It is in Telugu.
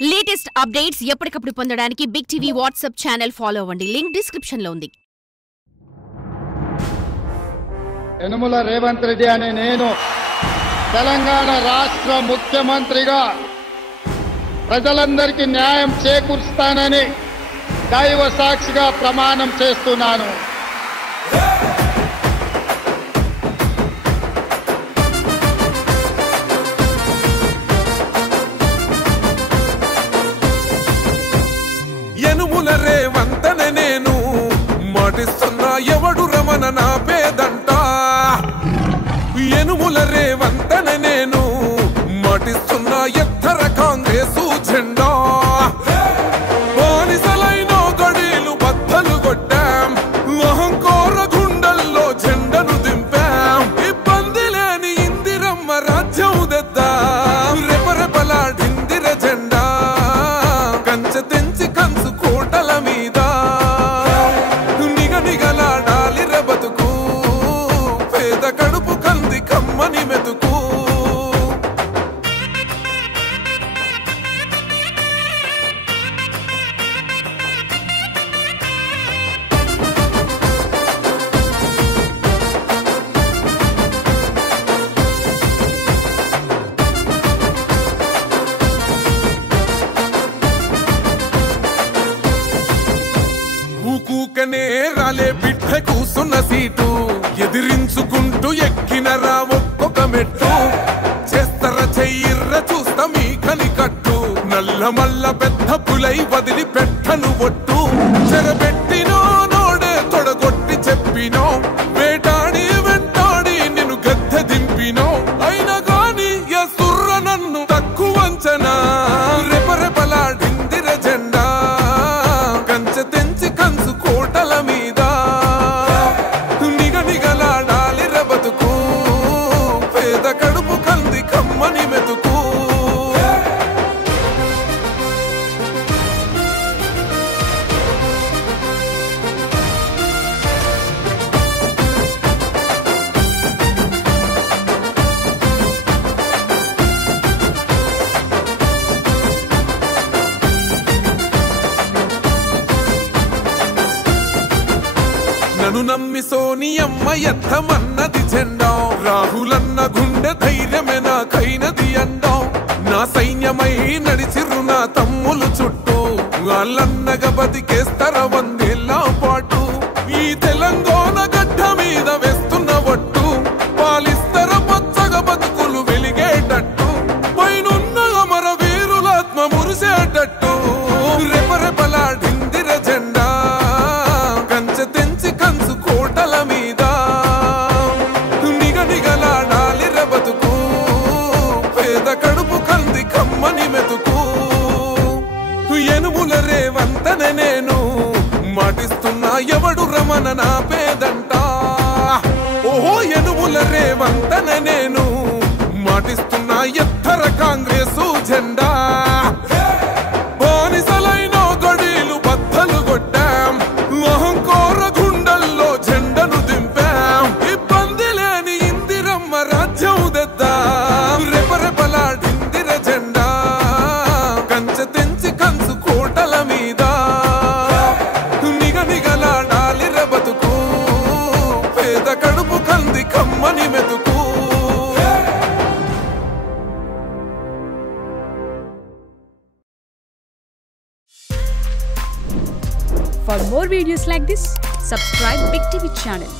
లేటెస్ట్ అప్డేట్స్ ఎప్పటికప్పుడు పొందడానికి Big TV WhatsApp channel follow అవ్వండి. లింక్ డిస్క్రిప్షన్ లో ఉంది. యనుమల రేవంత్ రెడ్డి అనే నేను తెలంగాణ రాష్ట్ర ముఖ్యమంత్రిగా ప్రజలందరికీ న్యాయం చేకూరుస్తానని దైవ సాక్షిగా ప్రమాణం చేస్తున్నాను. యనుమల రేవంత్ అనే నేను మాటిస్తున్నా ఎవడు రమణ నా పేదంట. యనుమల రేవంత్ అనే నేను మాటిస్తున్నా ఎత్తర కాంగ్రెసు జెండా. బానిసలైన గడీలు బద్దలు కొట్టాం, అహంకార గుండెల్లో జెండను దింపాం. ఇబ్బంది లేని ఇందిరమ్మ రాజ్యం తెద్దాం. రెపరెపలాడిందిర జెండా కంచె తెంచి కంచు కోటల మీద నిగనిగలాడాలి బతుకు. పేద కడుపు కంది కమ్మని మెతుకు. ఊకూకనే రాలే బిడ్డ కూసున్న సీటు ఎదిరించుకుంటూ ఎక్కినరా ఒక్కొక్క మెట్టు. చేస్తర చెయ్యిర్ర చూస్తా మీ కని కట్టు. నల్ల మల్ల పెద్ద పులై వదిలి పెట్టను ఒట్టు. చెరబెట్టినో నోడే తొడగొట్టి చెప్పినో, వేటాడి వెంటాడి నిన్ను గద్దె దింపినో. అయినా గాని ఎసుర్ర నన్ను తక్కువ అంచనా. రెపరెపలాడిందిర జెండా కంచె తెంచి కంచు కోటల మీద నిగనిగలాడాలి బతుకు. పేద కడుపు కంది కమ్మని మెతుకు. నన్ను నమ్మి సోనియమ్మ ఎత్తమన్నది జెండా. రాహులన్న గుండె ధైర్యమే నాకైనది అండం. నా సైన్యమై నడిచిరు నా తమ్ములు చుట్టూ. వాళ్ళన్నగా బతికేస్తర వందేళ్ల పాటు. ఈ తెలంగాణ గడ్డ మీద వేస్తున్న ఒట్టు. పాలిస్తర పచ్చగా బతుకులు వెలిగేటట్టు. పైనున్న అమర వీరులాత్మ మురిసేటట్టు. రెపరెపలాడిందిర జెండా కంచె తెంచి కంచు కోటల మీద నిగనిగలాడాలి బతుకు. పేద కడుపు కంది కమ్మని మెతుకు. యనుమల రేవంత్ అనే నేను మాటిస్తున్నా ఎవడు రమణ నా పేదంట. ఓహో యనుమల రేవంత్ అనే నేను మాటిస్తున్నా ఎత్తర కాంగ్రెసు జెండా. బానిసలైన గడీలు బద్దలు కొట్టాం, అహంకార గుండెల్లో జెండను దింపాం. ఇబ్బంది లేని ఇందిరమ్మ రాజ్యం తెద్దాం. రెపరెపలాడిందిర జెండా కంచె తెంచి కంచు కోటల మీద నిగనిగలాడాలి బతుకు. పేద కడుపు కంది కమ్మని మెతుకు. For more videos like this, subscribe Big TV channel.